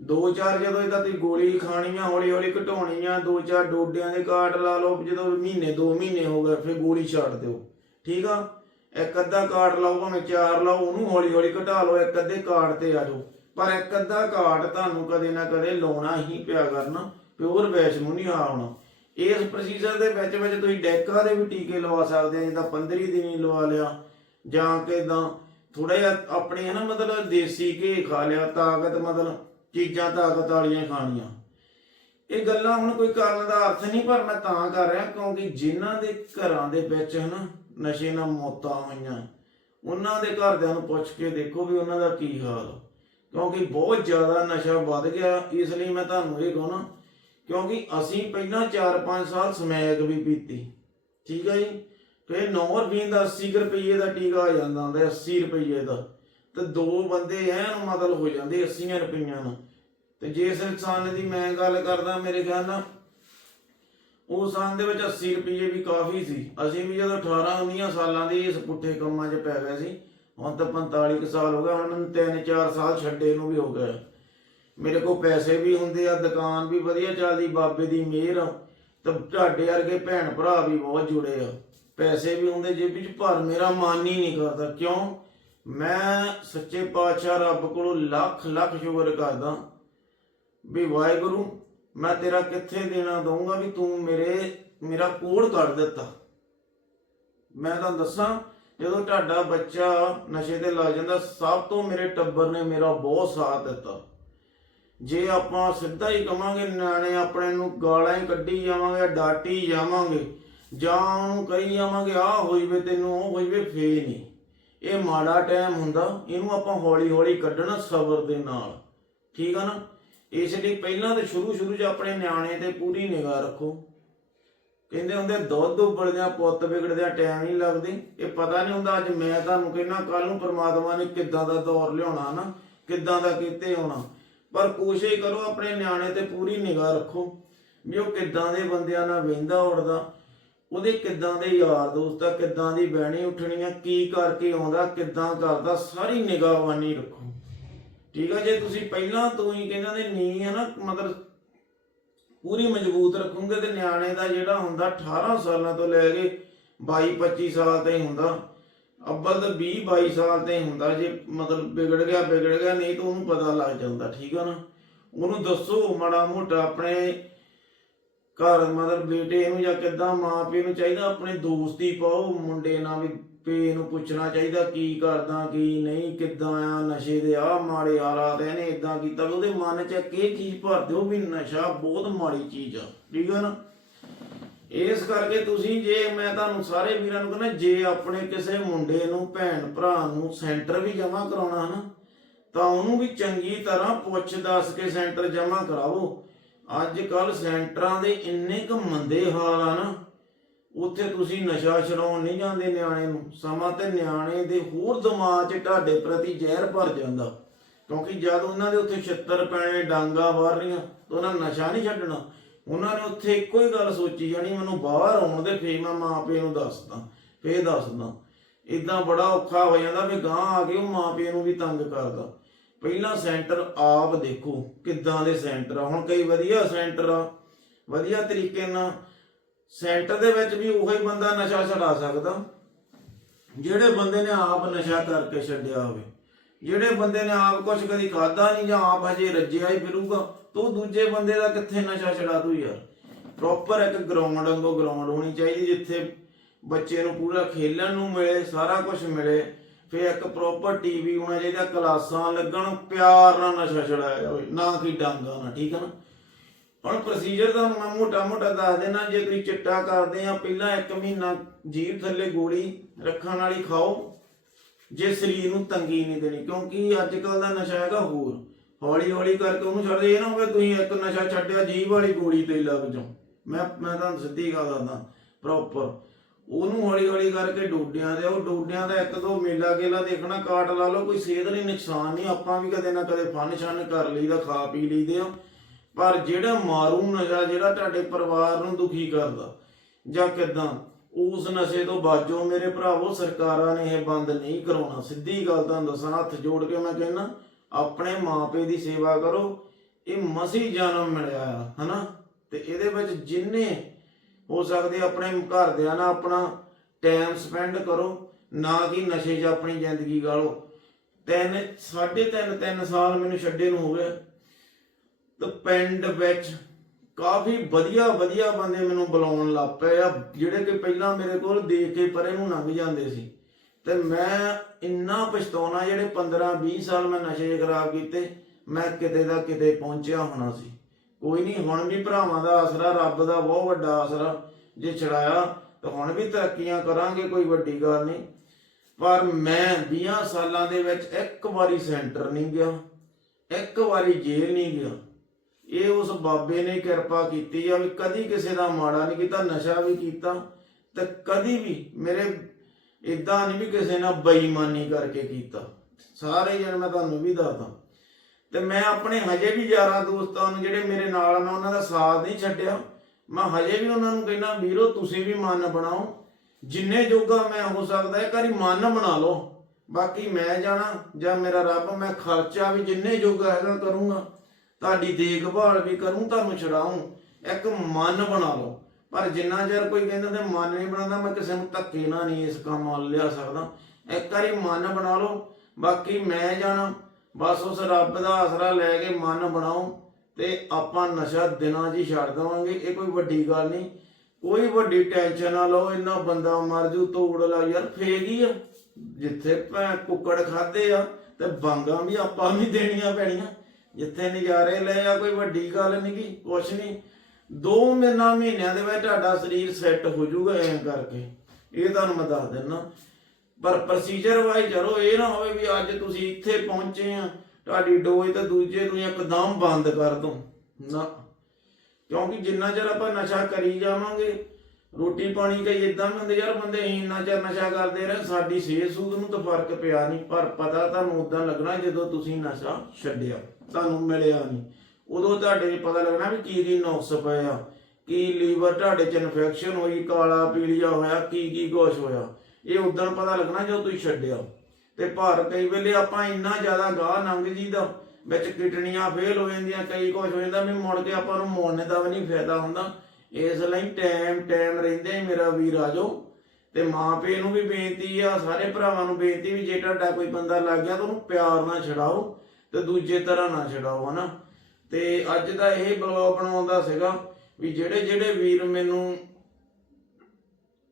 ਦੋ ਚਾਰ ਜਦੋਂ ਇਹਦਾ ਤੁਸੀਂ ਗੋਲੀ ਖਾਣੀ ਆ ਹੌਲੀ ਹੌਲੀ ਘਟਾਉਣੀ ਆ ਦੋ ਚਾਰ ਡੋਡਿਆਂ ਦੇ ਕਾਟ ਲਾ ਲਓ, ਜਦੋਂ ਮਹੀਨੇ, ਦੋ ਮਹੀਨੇ ਹੋ ਗਏ, ਫਿਰ ਗੋਲੀ ਛੱਡ ਦਿਓ। ਠੀਕ ਆ? ਇੱਕ ਅੱਧਾ ਕਾਟ ਲਾਓ, ਭਾਵੇਂ ਚਾਰ ਲਾਓ, ਉਹਨੂੰ ਹੌਲੀ ਹੌਲੀ ਘਟਾ ਲਓ, ਇੱਕ ਅੱਧੇ ਕਾਟ ਤੇ ਆ ਜਾਓ। ਪਰ ਇੱਕ ਅੱਧਾ ਕਾਟ ਤੁਹਾਨੂੰ ਕਦੇ ਨਾ ਕਦੇ ਲਾਉਣਾ ਹੀ ਪਿਆ ਕਰਨਾ ਪਿਓਰ ਵੈਸ਼ਨੂੰ ਨਹੀਂ ਆਉਣਾ। ਇਸ ਪ੍ਰੋਸੀਜਰ ਦੇ ਵਿੱਚ ਵਿੱਚ ਤੁਸੀਂ ਡੈਕਾ ਦੇ ਵੀ ਟੀਕੇ ਲਵਾ ਸਕਦੇ ਆ, ਜਿੱਦਾਂ 15 ਦਿਨੀ ਲਵਾ ਲਿਆ, ਜਾਂ ਕਿ ਥੋੜਾ ਜਿਹਾ ਆਪਣੇ ਹੈ ਨਾ ਮਤਲਬ ਦੇਸੀ ਘੀ ਖਾ ਲਿਆ, ਤਾਕਤ ਮਤਲਬ ਚੀਜ਼ਾਂ ਤਾਕਤ ਵਾਲੀਆਂ ਖਾਣੀਆਂ। ਇਹ ਗੱਲਾਂ ਹੁਣ ਕੋਈ ਕਰਨ ਦਾ ਅਰਥ ਨਹੀਂ, ਪਰ ਮੈਂ ਤਾਂ ਕਰ ਰਿਹਾ, ਕਿਉਂਕਿ ਜਿਨ੍ਹਾਂ ਦੇ ਘਰਾਂ ਦੇ ਵਿੱਚ ਹਨਾ ਨਸ਼ੇ ਨਾਲ ਮੌਤਾਂ ਹੋਈਆਂ, ਉਹਨਾਂ ਦੇ ਘਰਦਿਆਂ ਨੂੰ ਪੁੱਛ ਕੇ ਦੇਖੋ ਵੀ ਉਹਨਾਂ ਦਾ ਕੀ ਹਾਲ ਕਿਉਂਕਿ ਬਹੁਤ ਜ਼ਿਆਦਾ ਨਸ਼ਾ ਵੱਧ ਗਿਆ, ਇਸ ਲਈ ਮੈਂ ਤੁਹਾਨੂੰ ਇਹ ਕਹਣਾ ਕਿਉਂਕਿ ਅਸੀਂ ਪਹਿਲਾਂ 4-5 ਸਾਲ ਸਮੈਕ ਵੀ ਪੀਤੀ। ਠੀਕ ਹੈ ਜੀ? ਤੇ 9 ਦਾ 80 ਰੁਪਏ ਦਾ ਟੀਕਾ ਆ ਜਾਂਦਾ ਹੁੰਦਾ 80 ਰੁਪਏ ਦਾ। ਤੇ ਦੋ ਬੰਦੇ ਐਨ ਮਤਲਬ ਹੋ ਜਾਂਦੇ 80 ਰੁਪਈਆਂ ਨਾਲ ਤੇ ਜਿਸ ਇਨਸਾਨ ਦੀ ਮੈਂ ਗੱਲ ਕਰਦਾ, ਮੇਰੇ ਖਿਆਲ ਨਾਲ ਉਹ ਸਾਲ ਦੇ ਵਿੱਚ 80 ਰੁਪਏ ਵੀ ਕਾਫੀ ਸੀ। ਅਸੀਂ ਵੀ ਜਦੋਂ 18 19 ਸਾਲਾਂ ਦੇ ਇਸ ਪੁੱਠੇ ਕੰਮਾਂ 'ਚ ਪੈ ਗਏ ਸੀ, ਹੁਣ ਤਾਂ 45 ਕੁ ਸਾਲ ਹੋ ਗਏ, ਹੁਣ ਮੈਨੂੰ 3-4 ਸਾਲ ਛੱਡੇ ਨੂੰ ਵੀ ਹੋ ਗਏ। ਮੇਰੇ ਕੋਲ ਪੈਸੇ ਵੀ ਹੁੰਦੇ ਆ, ਦੁਕਾਨ ਵੀ ਵਧੀਆ ਚੱਲਦੀ, ਬਾਬੇ ਦੀ ਮਿਹਰ ਆ। ਤੇ ਤੁਹਾਡੇ ਵਰਗੇ ਭੈਣ ਭਰਾ ਵੀ ਬਹੁਤ ਜੁੜੇ ਆ। ਪੈਸੇ ਵੀ ਹੁੰਦੇ ਜੇਬ ਵਿੱਚ, ਪਰ ਮੇਰਾ ਮਨ ਹੀ ਨਹੀਂ ਕਰਦਾ। ਕਿਉਂ? ਮੈਂ ਸੱਚੇ ਪਾਤਸ਼ਾਹ ਰੱਬ ਕੋਲੋਂ ਲੱਖ ਲੱਖ ਸ਼ੁਕਰ ਕਰਦਾ ਵੀ ਵਾਹਿਗੁਰੂ, ਮੈਂ ਤੇਰਾ ਕਿੱਥੇ ਦੇਣਾ ਦਊਂਗਾ ਵੀ ਤੂੰ ਮੇਰੇ, ਮੇਰਾ ਕੋੜ ਕੱਢ ਦਿੱਤਾ। ਮੈਂ ਤੁਹਾਨੂੰ ਦੱਸਾਂ, ਜਦੋਂ ਤੁਹਾਡਾ ਬੱਚਾ ਨਸ਼ੇ ਤੇ ਲੱਗ ਜਾਂਦਾ, ਸਭ ਤੋਂ ਮੇਰੇ ਟੱਬਰ ਨੇ ਮੇਰਾ ਬਹੁਤ ਸਾਥ ਦਿੱਤਾ। ਜੇ ਆਪਾਂ ਸਿੱਧਾ ਹੀ ਕਵਾਂਗੇ ਨਿਆਣੇ ਆਪਣੇ ਨੂੰ ਗਾਲਾਂ ਹੀ ਕੱਢੀ ਜਾਵਾਂਗੇ, ਡਾਟੀ ਜਾਵਾਂਗੇ, ਜਾਂ ਉਹਨੂੰ ਕਹੀ ਜਾਵਾਂਗੇ, ਆਹ ਹੋਈ ਵੇ ਤੈਨੂੰ, ਉਹ ਹੋਈ ਵੇ ਫੇ ਨਹੀਂ। ਇਹ ਮਾੜਾ ਟਾਈਮ ਹੁੰਦਾ, ਇਹਨੂੰ ਆਪਾਂ ਹੌਲੀ ਹੌਲੀ ਕੱਢਣਾ ਸਬਰ ਦੇ ਨਾਲ। ਠੀਕ ਆ ਨਾ? ਇਸ ਲਈ ਪਹਿਲਾਂ ਤੇ ਸ਼ੁਰੂ ਸ਼ੁਰੂ 'ਚ ਆਪਣੇ ਨਿਆਣੇ ਤੇ ਪੂਰੀ ਨਿਗਾਹ ਰੱਖੋ। ਕਹਿੰਦੇ ਹੁੰਦੇ, ਦੁੱਧ ਉਬਲਦਿਆਂ ਪੁੱਤ ਵਿਗੜਦਿਆਂ ਟਾਈਮ ਨਹੀਂ ਲੱਗਦੇ। ਇਹ ਪਤਾ ਨਹੀਂ ਹੁੰਦਾ, ਅੱਜ ਮੈਂ ਤੁਹਾਨੂੰ ਕਹਿੰਦਾ ਕੱਲ ਨੂੰ ਪ੍ਰਮਾਤਮਾ ਨੇ ਕਿੱਦਾਂ ਦਾ ਦੌਰ ਲਿਆਉਣਾ ਨਾ ਕਿੱਦਾਂ ਦਾ ਕੀਤੇ ਹੋਣਾ। ਪਰ ਕੋਸ਼ਿਸ਼ ਕਰੋ ਆਪਣੇ ਨਿਆਣੇ ਤੇ ਪੂਰੀ ਨਿਗਾਹ ਰੱਖੋ ਵੀ ਉਹ ਕਿੱਦਾਂ ਦੇ ਬੰਦਿਆਂ ਨਾਲ ਵਹਿੰਦਾ ਉੜਦਾ, ਉਹਦੇ ਕਿੱਦਾਂ ਦੇ ਯਾਰ ਦੋਸਤ ਆ, ਕਿੱਦਾਂ ਦੀ ਬਹਿਣੀ ਉੱਠਣੀ ਆ, ਕੀ ਕਰਕੇ ਆਉਂਦਾ, ਕਿੱਦਾਂ ਕਰਦਾ, ਸਾਰੀ ਨਿਗਾਹਵਾਨੀ ਰੱਖੋ। ਠੀਕ ਆ, ਜੇ ਤੁਸੀਂ ਪਹਿਲਾਂ ਤੋਂ ਹੀ ਕਹਿੰਦਾ ਦੇ ਨੀ ਹੈ ਨਾ, ਮਤਲਬ ਪੂਰੀ ਮਜ਼ਬੂਤ ਰੱਖੋਗੇ ਤੇ ਨਿਆਣੇ ਦਾ ਜਿਹੜਾ ਹੁੰਦਾ 18 ਸਾਲਾਂ ਤੋਂ ਲੈ ਕੇ 22 25 ਸਾਲ ਤਾਈਂ ਹੁੰਦਾ ਅੱਬਲ ਤਾਂ 20 22 ਸਾਲ ਤਾਈਂ ਹੁੰਦਾ, ਜੇ ਮਤਲਬ ਵਿਗੜ ਗਿਆ ਵਿਗੜ ਗਿਆ, ਨਹੀਂ ਤਾਂ ਉਹਨੂੰ ਪਤਾ ਲੱਗ ਜਾਂਦਾ, ਠੀਕ ਆ ਨਾ? ਉਹਨੂੰ ਦੱਸੋ ਮਾੜਾ ਮੋਟਾ ਆਪਣੇ ਘਰ, ਮਤਲਬ ਬੇਟੇ ਨੂੰ ਜਾਂ ਕਿੱਦਾਂ ਮਾਂ ਪਿਓ ਨੂੰ ਚਾਹੀਦਾ, ਆਪਣੇ ਦੋਸਤੀ ਪਾਓ, ਮੁੰਡੇ ਨਾਲ ਵੀ ਪੇ ਨੂੰ ਪੁੱਛਣਾ ਚਾਹੀਦਾ, ਕੀ ਕਰਦਾ, ਕੀ ਨਹੀਂ, ਕਿੱਦਾਂ ਆ, ਨਸ਼ੇ ਦੇ ਆ, ਮਾੜੇ ਹਾਲਾਤ ਇਹਨੇ ਇਦਾਂ ਕੀਤਾ, ਵੀ ਉਹਦੇ ਮਨ 'ਚ ਇਹ ਚੀਜ਼ ਭਰ ਦਿਓ ਵੀ ਨਸ਼ਾ ਬਹੁਤ ਮਾੜੀ ਚੀਜ਼ ਆ, ਠੀਕ ਆ ਨਾ? ਇਸ ਕਰਕੇ ਤੁਸੀਂ ਜੇ ਮੈਂ ਤੁਹਾਨੂੰ ਸਾਰੇ ਵੀਰਾਂ ਨੂੰ ਕਹਿੰਦਾ, ਜੇ ਆਪਣੇ ਕਿਸੇ ਮੁੰਡੇ ਨੂੰ, ਭੈਣ ਭਰਾ ਨੂੰ ਸੈਂਟਰ ਵੀ ਜਮ੍ਹਾਂ ਕਰਾਉਣਾ ਹਨਾ ਤਾਂ ਉਹਨੂੰ ਵੀ ਚੰਗੀ ਤਰ੍ਹਾਂ ਪੁੱਛ ਦੱਸ ਕੇ ਸੈਂਟਰ ਜਮ੍ਹਾਂ ਕਰਾਵੋ ਅੱਜ ਕੱਲ ਸੈਂਟਰਾਂ ਦੇ ਇੰਨੇ ਕੁ ਮੰਦੇ ਹਾਲ ਆ ਨਾ, ਉੱਥੇ ਤੁਸੀਂ ਨਸ਼ਾ ਛਡਾਉਣ ਨਹੀਂ ਜਾਂਦੇ ਨਿਆਣੇ ਨੂੰ। ਸਮਾਂ ਤੇ ਨਿਆਣੇ ਦੇ ਹੋਰ ਦਿਮਾਗ 'ਚ ਤੁਹਾਡੇ ਪ੍ਰਤੀ ਜ਼ਹਿਰ ਭਰ ਜਾਂਦਾ। ਕਿਉਂਕਿ ਜਦ ਉਹਨਾਂ ਦੇ ਉੱਥੇ ਛਿੱਤਰ ਪੈਣੇ, ਡਾਂਗਾ ਵਾਰਨੀਆਂ ਤਾਂ ਉਹਨਾਂ ਨਸ਼ਾ ਨਹੀਂ ਛੱਡਣਾ। ਉਹਨਾਂ ਨੇ ਉੱਥੇ ਇੱਕੋ ਹੀ ਗੱਲ ਸੋਚੀ ਜਾਣੀ, ਮੈਨੂੰ ਬਾਹਰ ਆਉਣ ਦੇ, ਫੇਰ ਮੈਂ ਮਾਂ ਨੂੰ ਦੱਸਦਾ, ਫੇਰ ਦੱਸਦਾ। ਇਦਾਂ ਬੜਾ ਔਖਾ ਹੋ ਜਾਂਦਾ ਵੀ ਗਾਂ ਆ ਕੇ ਉਹ ਮਾਂ ਨੂੰ ਵੀ ਤੰਗ ਕਰਦਾ। ਪਹਿਲਾਂ ਸੈਂਟਰ ਆਪ ਦੇਖੋ ਕਿੱਦਾਂ ਦੇ ਸੈਂਟਰ ਆ। ਹੁਣ ਕਈ ਵਧੀਆ ਸੈਂਟਰ ਆ, ਵਧੀਆ ਤਰੀਕੇ ਨਾਲ ਸੈਂਟਰ ਦੇ ਵਿੱਚ ਵੀ ਉਹੀ ਬੰਦਾ ਨਸ਼ਾ ਛਡਾ ਸਕਦਾ। ਜਿਹੜੇ ਬੰਦੇ ਨੇ ਆਪ ਨਸ਼ਾ ਕਰਕੇ ਛੱਡਿਆ ਹੋਵੇ। ਜਿਹੜੇ ਬੰਦੇ ਨੇ ਆਪ ਕੁਝ ਕਦੀ ਖਾਦਾ ਨਹੀਂ ਜਾਂ ਆਪ ਹਜੇ ਰੱਜਿਆ ਹੀ ਫਿਰੂਗਾ, ਤੂੰ ਦੂਜੇ ਬੰਦੇ ਦਾ ਕਿੱਥੇ ਨਸ਼ਾ ਛਡਾ ਦੂ ਯਾਰ? ਪ੍ਰੋਪਰ ਇੱਕ ਗਰਾਊਂਡ ਵਾਂਗੂ ਗਰਾਊਂਡ ਹੋਣੀ ਚਾਹੀਦੀ, ਜਿੱਥੇ ਬੱਚੇ ਨੂੰ ਪੂਰਾ ਖੇਲਣ ਨੂੰ ਮਿਲੇ, ਸਾਰਾ ਕੁਝ ਮਿਲੇ। ਫਿਰ ਇੱਕ ਪ੍ਰੋਪਰ ਟੀਵੀ ਹੋਣਾ ਚਾਹੀਦਾ, ਕਲਾਸਾਂ ਲੱਗਣ, ਪਿਆਰ ਨਾਲ ਨਸ਼ਾ ਛਡਾਇਆ ਜਾਵੇ। ਨਾ ਕਿ ਡਾਂਗਾ ਨਾ, ਠੀਕ ਹੈ ਨਾ? ਹੁਣ ਪ੍ਰੋਸੀਜਰ ਤੁਹਾਨੂੰ ਮੈਂ ਮੋਟਾ ਮੋਟਾ ਦੱਸ ਦੇਣਾ ਜੇ ਕੋਈ ਚਿੱਟਾ ਕਰਦੇ ਆ, ਪਹਿਲਾਂ 1 ਮਹੀਨਾ ਜੀਭ ਥੱਲੇ ਗੋਲੀ ਰੱਖਣ ਵਾਲੀ ਖਾਓ। ਜੇ ਸਰੀਰ ਨੂੰ ਤੰਗੀ ਨਹੀਂ ਦੇਣੀ, ਕਿਉਂਕਿ ਅੱਜ ਕੱਲ ਦਾ ਨਸ਼ਾ ਹੈਗਾ ਹੋਰ। ਹੌਲੀ ਹੌਲੀ ਕਰਕੇ ਉਹਨੂੰ ਛੱਡ ਇਹ ਨਾ ਹੋਵੇ ਤੁਸੀਂ ਇੱਕ ਨਸ਼ਾ ਛੱਡਿਆ, ਜੀਭ ਵਾਲੀ ਗੋਲੀ ਤੇ ਲੱਗ ਜਾਓ। ਮੈਂ ਮੈਂ ਤੁਹਾਨੂੰ ਸਿੱਧੀ ਗੱਲ ਦੱਸਦਾ ਪ੍ਰੋਪਰ ਉਹਨੂੰ ਹੌਲੀ ਹੌਲੀ ਕਰਕੇ ਡੋਡਿਆਂ ਦੇ, ਉਹ ਡੋਡਿਆਂ ਦਾ ਇੱਕ ਦੋ ਮੇਲਾ ਗੇਲਾ ਦੇਖਣਾ, ਕਾਟ ਲਾ ਲਓ, ਕੋਈ ਸਿਹਤ ਲਈ ਨੁਕਸਾਨ ਨਹੀਂ, ਆਪਾਂ ਵੀ ਕਦੇ ਨਾ ਕਦੇ ਫਨ ਸ਼ਨ ਕਰ ਲਈਦਾ, ਖਾ ਪੀ ਲਈਦੇ ਆ। ਪਰ ਜਿਹੜਾ ਮਾਰੂ ਨਸ਼ਾ, ਜਿਹੜਾ ਤੁਹਾਡੇ ਪਰਿਵਾਰ ਨੂੰ ਦੁਖੀ ਕਰਦਾ, ਜਾਂ ਕਿਦਾਂ ਉਸ ਨਸ਼ੇ ਤੋਂ ਬਾਜੋ ਮੇਰੇ ਭਰਾਵੋ, ਸਰਕਾਰਾਂ ਨੇ ਇਹ ਬੰਦ ਨਹੀਂ ਕਰਾਉਣਾ। ਸਿੱਧੀ ਗੱਲ ਤੁਹਾਨੂੰ ਦੱਸਾਂ, ਹੱਥ ਜੋੜ ਕੇ ਮੈਂ ਕਹਿੰਦਾ, ਆਪਣੇ ਮਾਪੇ ਦੀ ਸੇਵਾ ਕਰੋ। ਇਹ ਮਸੀ ਜਨਮ ਮਿਲਿਆ ਆ, ਹਨਾ? ਤੇ ਇਹਦੇ ਵਿੱਚ ਜਿੰਨੇ ਹੋ ਸਕਦੇ ਆਪਣੇ ਘਰਦਿਆਂ ਨਾਲ ਆਪਣਾ ਟਾਈਮ ਸਪੈਂਡ ਕਰੋ, ਨਾ ਕਿ ਨਸ਼ੇ 'ਚ ਆਪਣੀ ਜ਼ਿੰਦਗੀ ਗਾਲੋ। ਤਿੰਨ, ਸਾਢੇ ਤਿੰਨ ਤਿੰਨ ਸਾਲ ਮੈਨੂੰ ਛੱਡੇ ਨੂੰ ਹੋ ਗਏ। ਤੇ ਪਿੰਡ ਵਿੱਚ ਕਾਫੀ ਵਧੀਆ ਵਧੀਆ ਬੰਦੇ ਮੈਨੂੰ ਬੁਲਾਉਣ ਲੱਗ ਪਏ ਆ, ਜਿਹੜੇ ਕਿ ਪਹਿਲਾਂ ਮੇਰੇ ਕੋਲ ਦੇਖ ਕੇ ਪਰੇ ਨੂੰ ਲੰਘ ਜਾਂਦੇ ਸੀ। ਤੇ ਮੈਂ ਇੰਨਾ ਪਛਤਾਉਣਾ, ਜਿਹੜੇ 15 20 ਸਾਲ ਮੈਂ ਨਸ਼ੇ ਖਰਾਬ ਕੀਤੇ, ਮੈਂ ਕਿਤੇ ਦਾ ਕਿਤੇ ਪਹੁੰਚਿਆ ਹੋਣਾ ਸੀ। ਕੋਈ ਨਹੀਂ, ਹੁਣ ਵੀ ਭਰਾਵਾਂ ਦਾ ਆਸਰਾ, ਰੱਬ ਦਾ ਬਹੁਤ ਵੱਡਾ ਆਸਰਾ, ਜੇ ਛੜਾਇਆ ਤਾਂ ਹੁਣ ਵੀ ਤਰੱਕੀਆਂ ਕਰਾਂਗੇ, ਕੋਈ ਵੱਡੀ ਗੱਲ ਨਹੀਂ। ਪਰ ਮੈਂ 20 ਸਾਲਾਂ ਦੇ ਵਿੱਚ ਇੱਕ ਵਾਰੀ ਸੈਂਟਰ ਨਹੀਂ ਗਿਆ, ਇੱਕ ਵਾਰੀ ਜੇਲ੍ਹ ਨਹੀਂ ਗਿਆ। ਇਹ ਉਸ ਬਾਬੇ ਨੇ ਕਿਰਪਾ ਕੀਤੀ ਆ ਵੀ ਕਦੀ ਕਿਸੇ ਦਾ ਮਾੜਾ ਨਹੀਂ ਕੀਤਾ, ਨਸ਼ਾ ਵੀ ਕੀਤਾ ਤੇ ਕਦੀ ਵੀ ਮੇਰੇ ਇਦਾਂ ਨਹੀਂ ਵੀ ਕਿਸੇ ਨਾਲ ਬੇਈਮਾਨੀ ਕਰਕੇ ਕੀਤਾ। ਸਾਰੇ ਜਣ ਮੈਂ ਤੁਹਾਨੂੰ ਵੀ ਦੱਸਦਾ। ਤੇ ਮੈਂ ਆਪਣੇ ਹਜੇ ਵੀ ਯਾਰਾਂ ਦੋਸਤਾਂ ਨੂੰ ਜਿਹੜੇ ਮੇਰੇ ਨਾਲ ਮੈਂ ਉਹਨਾਂ ਦਾ ਸਾਥ ਨਹੀਂ ਛੱਡਿਆ। ਮੈਂ ਹਜੇ ਵੀ ਉਹਨਾਂ ਨੂੰ ਕਹਿੰਦਾ, ਵੀਰੋ, ਤੁਸੀਂ ਵੀ ਮਨ ਬਣਾਓ। ਜਿੰਨੇ ਜੋਗਾ ਮੈਂ ਹੋ ਸਕਦਾ ਹੈ ਕਰੀ ਮਨ ਬਣਾ ਲਓ। ਬਾਕੀ ਮੈਂ ਜਾਣਾ ਜਾਂ ਮੇਰਾ ਰੱਬ, ਮੈਂ ਖਰਚਾ ਵੀ ਜਿੰਨੇ ਜੋਗਾ ਹੈਗਾ ਕਰੂੰਗਾ। ਤੁਹਾਡੀ ਦੇਖਭਾਲ ਵੀ ਕਰੂੰ, ਤੁਹਾਨੂੰ ਛਡਾਉਂ ਇੱਕ ਮਨ ਬਣਾ ਲਓ। ਪਰ ਜਿੰਨਾ ਚਿਰ ਕੋਈ ਕਹਿੰਦਾ ਤੇ ਮਨ ਨਹੀਂ ਬਣਾਉਂਦਾ, ਮੈਂ ਕਿਸੇ ਨੂੰ ਧੱਕੇ ਨਾਲ ਨਹੀਂ ਇਸ ਕੰਮ ਵੱਲ ਲਿਆ ਸਕਦਾ। ਇੱਕ ਵਾਰੀ ਮਨ ਬਣਾ ਲਓ। ਬਾਕੀ ਮੈਂ ਜਾਣਾ। ਬਸ ਉਸ ਰੱਬ ਦਾ ਆਸਰਾ ਲੈ ਕੇ ਮਨ ਬਣਾਓ ਤੇ ਆਪਾਂ ਨਸ਼ਾ ਦਿਨਾਂ ਜੀ ਛੱਡ ਦੇਵਾਂਗੇ। ਇਹ ਕੋਈ ਵੱਡੀ ਗੱਲ ਨਹੀਂ। ਕੋਈ ਵੱਡੀ ਟੈਨਸ਼ਨ ਨਾ ਲਓ। ਇੰਨਾ ਬੰਦਾ ਮਰ ਜੂ, ਤੋੜ ਲਾ ਯਾਰ ਫੇਕ ਹੀ ਆ। ਜਿੱਥੇ ਭੈਣ ਕੁੱਕੜ ਖਾਦੇ ਆ, ਤੇ ਬਾਂਗਾਂ ਵੀ ਆਪਾਂ ਵੀ ਦੇਣੀਆਂ ਪੈਣੀਆਂ। ਜਿੱਥੇ ਨਜ਼ਾਰੇ ਲੈ ਆ, ਕੋਈ ਵੱਡੀ ਗੱਲ ਨਹੀਂ ਗੀ, ਕੁਛ ਨਹੀਂ ਦੋ ਮਹੀਨਾ ਮਹੀਨਿਆਂ ਦੇ ਵਿੱਚ ਤੁਹਾਡਾ ਸਰੀਰ ਸੈੱਟ ਹੋ ਜਾਊਗਾ ਐਂ ਕਰਕੇ। ਇਹ ਤੁਹਾਨੂੰ ਮੈਂ ਦੱਸ ਦਿੰਦਾ ਪਰ ਪ੍ਰੋਸੀਜਰ ਵਾਈ ਚਲੋ ਇਹ ਨਾ ਹੋਵੇ ਵੀ ਅੱਜ ਤੁਸੀਂ ਇੱਥੇ ਪਹੁੰਚੇ ਆ, ਤੁਹਾਡੀ ਡੋਜ਼ ਤੇ ਦੂਜੇ ਨੂੰ ਇੱਕਦਮ ਬੰਦ ਕਰ ਦੋ। ਨਾ। ਕਿਉਂਕਿ ਜਿੰਨਾ ਚਿਰ ਆਪਾਂ ਨਸ਼ਾ ਕਰੀ ਜਾਵਾਂਗੇ, ਰੋਟੀ ਪਾਣੀ ਕਈ ਇਦਾਂ ਵੀ ਹੁੰਦੇ, ਯਾਰ ਬੰਦੇ ਇੰਨਾ ਚਿਰ ਨਸ਼ਾ ਕਰਦੇ ਰਹੇ, ਸਾਡੀ ਸਿਹਤ ਸੂਦ ਨੂੰ ਤਾਂ ਫ਼ਰਕ ਪਿਆ ਨਹੀਂ ਪਰ ਪਤਾ ਤੁਹਾਨੂੰ ਉਦਾਂ ਲੱਗਣਾ ਜਦੋਂ ਤੁਸੀਂ ਨਸ਼ਾ ਛੱਡਿਆ। ਤੁਹਾਨੂੰ ਮਿਲਿਆ ਨਹੀਂ। ਉਦੋਂ ਤੁਹਾਡੇ ਪਤਾ ਲੱਗਣਾ ਵੀ ਕੀ ਕੀ ਨੁਕਸ ਪਏ ਕੀ ਲੀਵਰ ਤੁਹਾਡੇ ਚ ਇਨਫੈਕਸ਼ਨ ਹੋਈ, ਕਾਲਾ, ਪੀਲੀਆ ਹੋਇਆ, ਕੀ ਕੀ ਕੁਛ ਹੋਇਆ। ਇਹ ਉਦੋਂ ਪਤਾ ਲੱਗਣਾ ਜਦੋਂ ਤੁਸੀਂ ਛੱਡਿਆ। ਤੇ ਭਾਰ ਕਈ ਵੇਲੇ ਆਪਾਂ ਇੰਨਾ ਜ਼ਿਆਦਾ ਗਾਹ ਲੰਘ ਜੀਦਾ ਵਿੱਚ ਕਿਡਨੀਆਂ ਫੇਲ ਹੋ ਜਾਂਦੀਆਂ, ਕਈ ਕੁਝ ਹੋ ਜਾਂਦਾ, ਵੀ ਮੁੜ ਕੇ ਆਪਾਂ ਨੂੰ ਮੋੜਨੇ ਦਾ ਵੀ ਨਹੀਂ ਫਾਇਦਾ ਹੁੰਦਾ। ਇਸ ਲਈ ਟਾਈਮ ਟਾਈਮ ਰਹਿੰਦੇ ਹੀ ਮੇਰਾ ਵੀਰ ਆਜੋ ਤੇ ਮਾਂ ਪਿਓ ਨੂੰ ਵੀ ਬੇਨਤੀ ਆ, ਸਾਰੇ ਭਰਾਵਾਂ ਨੂੰ ਬੇਨਤੀ ਵੀ ਜੇ ਤੁਹਾਡਾ ਕੋਈ ਬੰਦਾ ਲੱਗ ਗਿਆ ਤਾਂ ਉਹਨੂੰ ਪਿਆਰ ਨਾਲ ਛਡਾਓ। ਤੇ ਦੂਜੇ ਤਰ੍ਹਾਂ ਨਾ ਛਡਾਓ, ਹਨਾ? ਤੇ ਅੱਜ ਦਾ ਇਹ ਬਲੌਗ ਬਣਾਉਂਦਾ ਸੀਗਾ ਵੀ ਜਿਹੜੇ ਜਿਹੜੇ ਵੀਰ ਮੈਨੂੰ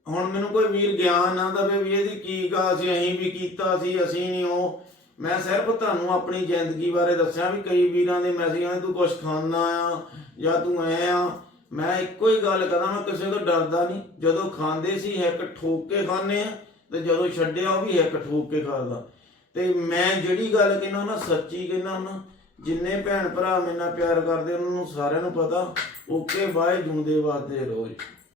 ਹੁਣ ਮੈਨੂੰ ਕੋਈ ਵੀਰ ਗਿਆਨ ਨਾ ਦਵੇ ਵੀ ਇਹਦੀ ਕੀ ਗਾ ਸੀ, ਅਸੀਂ ਵੀ ਕੀਤਾ ਸੀ, ਅਸੀਂ ਨਹੀਂ ਉਹ। ਮੈਂ ਸਿਰਫ ਤੁਹਾਨੂੰ ਆਪਣੀ ਜ਼ਿੰਦਗੀ ਬਾਰੇ ਦੱਸਿਆ ਵੀ ਕਈ ਵੀਰਾਂ ਦੇ ਮੈਸੇਜ ਆਉਂਦੇ, ਤੂੰ ਕੁਛ ਖਾਂਦਾ ਆ ਜਾਂ ਤੂੰ ਐ ਆ? ਮੈਂ ਇੱਕੋ ਹੀ ਗੱਲ ਕਰਾਂ, ਮੈਂ ਕਿਸੇ ਤੋਂ ਡਰਦਾ ਨਹੀਂ। ਜਦੋਂ ਖਾਂਦੇ ਸੀ, ਇੱਕ ਠੋਕ ਕੇ ਖਾਂਦੇ ਆ, ਤੇ ਜਦੋਂ ਛੱਡਿਆ, ਉਹ ਵੀ ਇੱਕ ਠੋਕ ਕੇ ਖਾਦਾ। ਤੇ ਮੈਂ ਜਿਹੜੀ ਗੱਲ ਕਹਿੰਦਾ ਨਾ, ਸੱਚੀ ਕਹਿੰਦਾ ਨਾ, ਜਿੰਨੇ ਭੈਣ ਭਰਾ ਮੇਰੇ ਨਾਲ ਪਿਆਰ ਕਰਦੇ ਉਹਨਾਂ ਨੂੰ ਸਾਰਿਆਂ ਨੂੰ ਪਤਾ, ਓਕੇ ਬਾਏ ਜੂੰਦੇ ਵਾਦੇ ਰੋਜ਼।